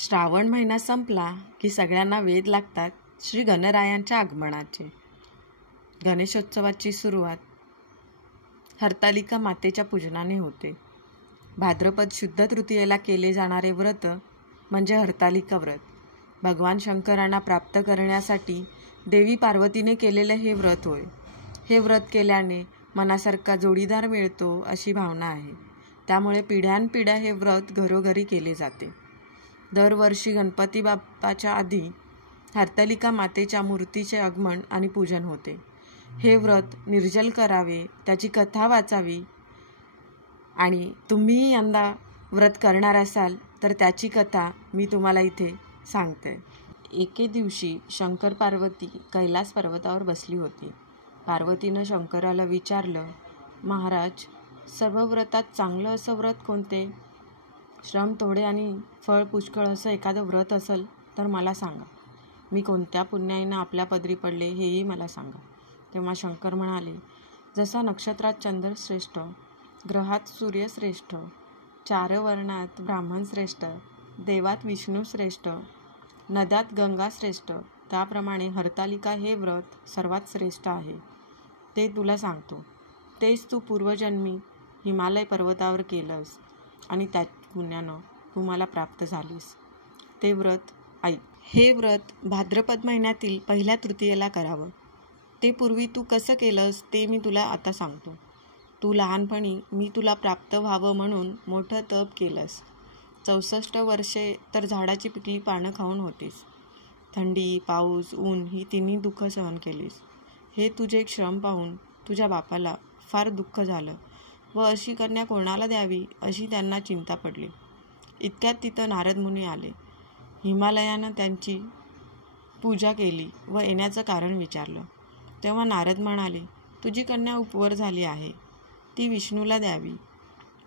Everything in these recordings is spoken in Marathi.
श्रावण महिना संपला की सगळ्यांना वेध लागतात श्री गणरायांच्या आगमनाचे. गणेशोत्सवाची सुरुवात हरतालिका मातेच्या पूजनाने होते. भाद्रपद शुद्ध तृतीयेला केले जाणारे व्रत म्हणजे हरतालिका व्रत. भगवान शंकरांना प्राप्त करण्यासाठी देवी पार्वतीने केलेले हे व्रत होय. हे व्रत केल्याने मनासारखा जोडीदार मिळतो अशी भावना आहे. त्यामुळे पिढ्यानपिढ्या हे व्रत घरोघरी केले जाते. दरवर्षी गणपती बाप्पाच्या आधी हरतालिका मातेच्या मूर्तीचे आगमन आणि पूजन होते. हे व्रत निर्जल करावे, त्याची कथा वाचावी आणि तुम्हीही यंदा व्रत करणार असाल तर त्याची कथा मी तुम्हाला इथे सांगते. एके दिवशी शंकर पार्वती कैलास पर्वतावर बसली होती. पार्वतीनं शंकराला विचारलं, महाराज, सर्व व्रतात चांगलं असं व्रत कोणते? श्रम थोडे आणि फळ पुष्कळ असं एखादं व्रत असेल तर मला सांगा. मी कोणत्या पुण्याईनं आपल्या पदरी पडले हेही मला सांगा. तेव्हा शंकर म्हणाले, जसा नक्षत्रात चंद्र श्रेष्ठ, ग्रहात सूर्य श्रेष्ठ, चार वर्णात ब्राह्मण श्रेष्ठ, देवात विष्णू श्रेष्ठ, नद्यात गंगा श्रेष्ठ, त्याप्रमाणे हरतालिका हे व्रत सर्वात श्रेष्ठ आहे. ते तुला सांगतो. तेच तू पूर्वजन्मी हिमालय पर्वतावर केलंस आणि त्या पुण्यानं तू मला प्राप्त झालीस. ते व्रत ऐक. हे व्रत भाद्रपद महिन्यातील पहिल्या तृतीयेला करावं. ते पूर्वी तू कसं केलंस ते मी तुला आता सांगतो. तू लहानपणी मी तुला प्राप्त व्हावं म्हणून मोठं तप केलंस. 64 वर्षे तर झाडाची पिकली पानं खाऊन होतीस. थंडी, पाऊस, ऊन ही तिन्ही दुःख सहन केलीस. हे तुझे श्रम पाहून तुझ्या बापाला फार दुःख झालं व अशी कन्या कोणाला द्यावी अशी त्यांना चिंता पडली. इतक्यात तिथं नारद मुनी आले. हिमालयानं त्यांची पूजा केली व येण्याचं कारण विचारलं. तेव्हा नारद म्हणाले, तुझी कन्या उपवर झाली आहे. ती विष्णूला द्यावी.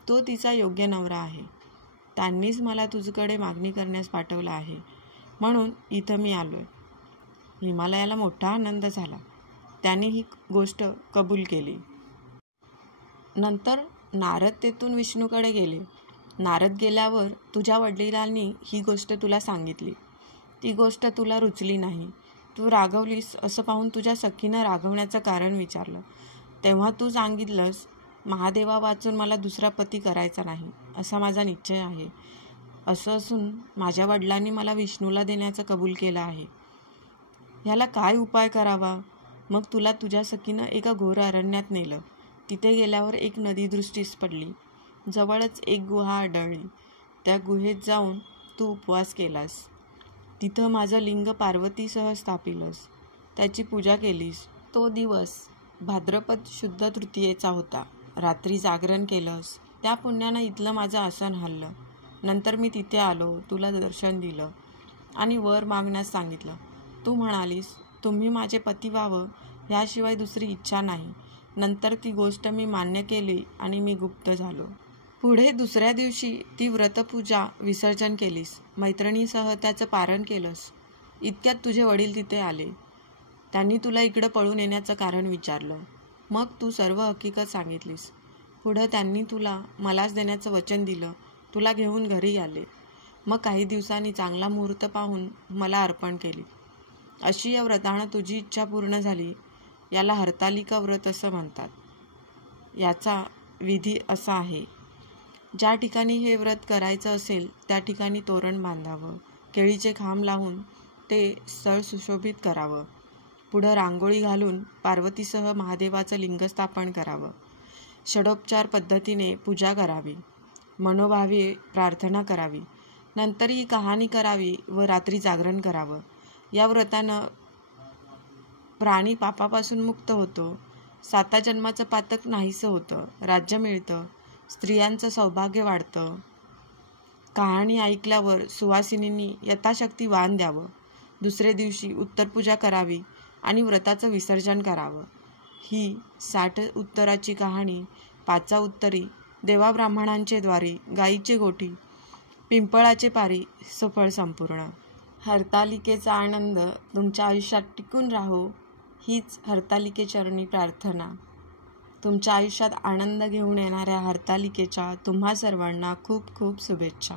तो तिचा योग्य नवरा आहे. त्यांनीच मला तुझ्याकडे मागणी करण्यास पाठवलं आहे. म्हणून इथं मी आलो आहे. हिमालयाला मोठा आनंद झाला. त्याने ही गोष्ट कबूल केली. नंतर नारद तेथून विष्णूकडे गेले. नारद गेल्यावर तुझ्या वडिलांनी ही गोष्ट तुला सांगितली. ती गोष्ट तुला रुचली नाही. तू रागवलीस असं पाहून तुझ्या सखीनं रागवण्याचं कारण विचारलं. तेव्हा तू सांगितलंस, महादेवा वाचून मला दुसरा पती करायचा नाही असा माझा निश्चय आहे. असं असून माझ्या वडिलांनी मला विष्णूला देण्याचं कबूल केलं आहे. ह्याला काय उपाय करावा? मग तुला तुझ्या सखीनं एका घोर अरण्यात नेलं. तिथे गेल्यावर एक नदी दृष्टीस पडली. जवळच एक गुहा आढळली. त्या गुहेत जाऊन तू उपवास केलास. तिथं माझं लिंग पार्वतीसह स्थापिलंस. त्याची पूजा केलीस. तो दिवस भाद्रपद शुद्ध तृतीयेचा होता. रात्री जागरण केलंस. त्या पुण्यानं इथलं माझं आसन हललं. नंतर मी तिथे आलो, तुला दर्शन दिलं आणि वर मागण्यास सांगितलं. तू म्हणालीस, तुम्ही माझे पती व्हावं ह्याशिवाय दुसरी इच्छा नाही. नंतर ती गोष्ट मी मान्य केली आणि मी गुप्त झालो. पुढे दुसऱ्या दिवशी ती व्रतपूजा विसर्जन केलीस. मैत्रिणीसह त्याचं पारण केलंस. इतक्यात तुझे वडील तिथे आले. त्यांनी तुला इकडं पळून येण्याचं कारण विचारलं. मग तू सर्व हकीकत सांगितलीस. पुढं त्यांनी तुला मलाच देण्याचं वचन दिलं. तुला घेऊन घरी आले. मग काही दिवसांनी चांगला मुहूर्त पाहून मला अर्पण केली. अशी या व्रतानं तुझी इच्छा पूर्ण झाली. याला हरतालिका व्रत असं म्हणतात. याचा विधी असा आहे, ज्या ठिकाणी हे व्रत करायचं असेल त्या ठिकाणी तोरण बांधावं. केळीचे खांब लावून ते स्थळ सुशोभित करावं. पुढं रांगोळी घालून पार्वतीसह महादेवाचं लिंग स्थापन करावं. षडोपचार पद्धतीने पूजा करावी. मनोभावे प्रार्थना करावी. नंतर ही कहाणी करावी व रात्री जागरण करावं. या व्रतानं प्राणी पापापासून मुक्त होतो. 7 जन्माचं पातक नाहीसं होतं. राज्य मिळतं. स्त्रियांचं सौभाग्य वाढतं. कहाणी ऐकल्यावर सुवासिनींनी यथाशक्ती वाण द्यावं. दुसरे दिवशी उत्तरपूजा करावी आणि व्रताचं विसर्जन करावं. ही 60 उत्तराची कहाणी 5 उत्तरी, देवाब्राह्मणांचे द्वारी, गाईचे गोठी, पिंपळाचे पारी, सफळ संपूर्ण. हरतालिकेचा आनंद तुमच्या आयुष्यात टिकून राहो हीच हरतालिकेचरणी प्रार्थना. तुमच्या आयुष्यात आनंद घेऊन येणाऱ्या हरतालिकेच्या तुम्हा सर्वांना खूप खूप शुभेच्छा.